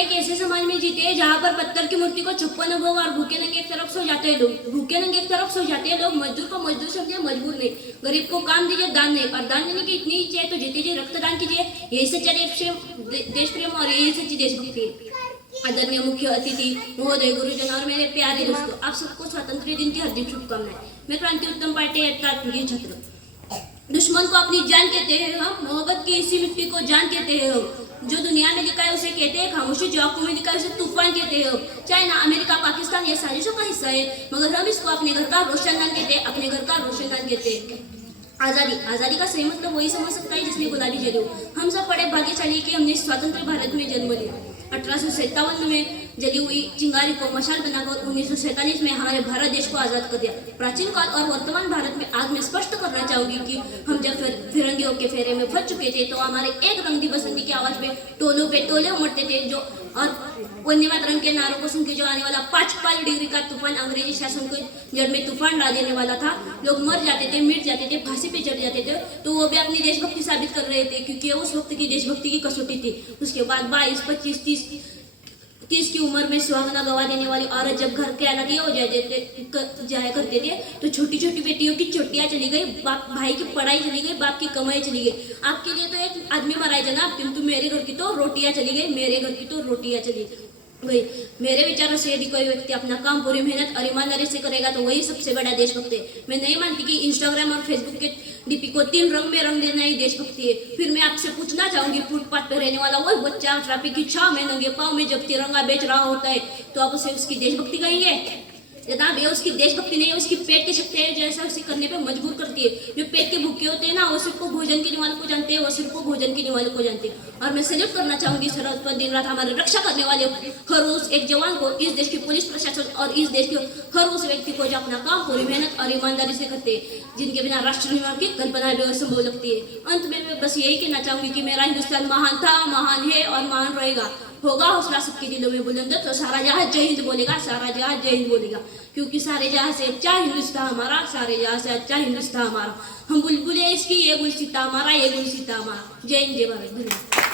एक ऐसे समाज में जीते हैं जहाँ पर पत्थर की मूर्ति को 56 भोग और भूखे नंगे एक तरफ सो जाते हैं लोग। भूखे नंगे एक तरफ सो जाते हैं लोग। मजदूर को मजदूर समझे, मजबूर नहीं। गरीब को काम दीजिए, दान नहीं। और दान देने की इतनी इच्छा है तो जीते जी रक्तदान कीजिए। यही सच्चा देश प्रेम और यही सच्ची देशभक्ति है। आदरणीय मुख्य अतिथि महोदय, गुरुजन और मेरे प्यारे दोस्तों, आप सबको स्वातंत्र्य दिन की हार्दिक शुभकामनाएं। मैं क्रांति उत्तम पार्टी छात्र। दुश्मन को अपनी जान कहते हैं हम, मोहब्बत की इसी मिट्टी को जान कहते हैं हम। जो दुनिया ने दिखाया उसे कहते हैं खामोशी, जो आंखों में दिखाया उसे तूफान कहते हैं हम। चाइना, अमेरिका, पाकिस्तान ये साजिशों का हिस्सा है, मगर हम इसको अपने घर का रोशनदान कहते हैं, अपने घर का रोशनदान कहते हैं। आजादी का सही मतलब वही समझ सकता है जिसने गुलाबी जली हो। हम सब बड़े भाग्यशाली कि हमने स्वतंत्र भारत में जन्म लिया। 1857 में जली हुई चिंगारी को मशाल बनाकर 1947 में हमारे भारत देश को आजाद कर दिया। प्राचीन काल और वर्तमान भारत में आज मैं स्पष्ट करना चाहूंगी कि हम जब फिरंगियों के फेरे में फंस चुके थे तो हमारे एक रंग दी बसंती की आवाज में टोलों पे टोले उमड़ते थे, जो और वंदे मातरम के नारों को सुन के जो आने वाला 5 डिग्री का तूफान अंग्रेजी शासन को जड़ में तूफान ला देने वाला था। लोग मर जाते थे, मिट जाते थे, फांसी पे चढ़ जाते थे, तो वो भी अपनी देशभक्ति साबित कर रहे थे, क्योंकि उस वक्त की देशभक्ति की कसौटी थी। उसके बाद 22, 25, 30 की उम्र में सुहागना गवा देने वाली औरत जब घर के अलग हो जाया करते थे तो छोटी छोटी बेटियों की चोटियां चली गई, भाई की पढ़ाई चली गई, बाप की कमाई चली गई। आपके लिए तो एक आदमी मरा है जनाब, किंतु मेरे घर की तो रोटियां चली गई, मेरे घर की तो रोटियां चली गई। मेरे विचारों से यदि कोई व्यक्ति अपना काम पूरी मेहनत और ईमानदारी से करेगा तो वही सबसे बड़ा देशभक्त है। मैं नहीं मानती कि इंस्टाग्राम और फेसबुक के डीपी को 3 रंग में रंग देना ही देशभक्ति है। फिर मैं आपसे पूछना चाहूंगी, फुटपाथ पर रहने वाला वही बच्चा ट्रैफिक की छाव में नंगे पाँव में जब तिरंगा बेच रहा होता है तो आप उसे उसकी देशभक्ति कहेंगे? जनाब, ये उसकी देशभक्ति नहीं है, उसकी पेट की शक्ति है जो ऐसा उसे करने पे मजबूर करती है। जो पेट के भूखे होते हैं ना, वो सिर्फ को भोजन के निवाले को जानते हैं, वो सिर्फ को भोजन के निवाले को जानते हैं। और मैं सैल्यूट करना चाहूंगी सरहद पर दिन रात हमारी रक्षा करने वाले हर उस एक जवान को, इस देश की पुलिस प्रशासन और इस देश के हर उस व्यक्ति को जो अपना काम पूरी मेहनत और ईमानदारी से करते हैं, जिनके बिना राष्ट्र निर्माण की कल्पना भी असंभव लगती है। अंत में मैं बस यही कहना चाहूंगी कि मेरा हिंदुस्तान महान था, महान है और महान रहेगा। होगा हौसला सबके दिलों में बुलंद तो सारा जहां जय हिंद बोलेगा, सारा जहां जय हिंद बोलेगा, क्योंकि सारे जहां से अच्छा हिंदुस्तान हमारा, सारे जहां से अच्छा हिंदुस्तान हमारा। हम बुलबुलें इसकी, ये गुलसिता हमारा, ये गुलसिता हमारा। जय हिंद, जय भारत। धन्यवाद।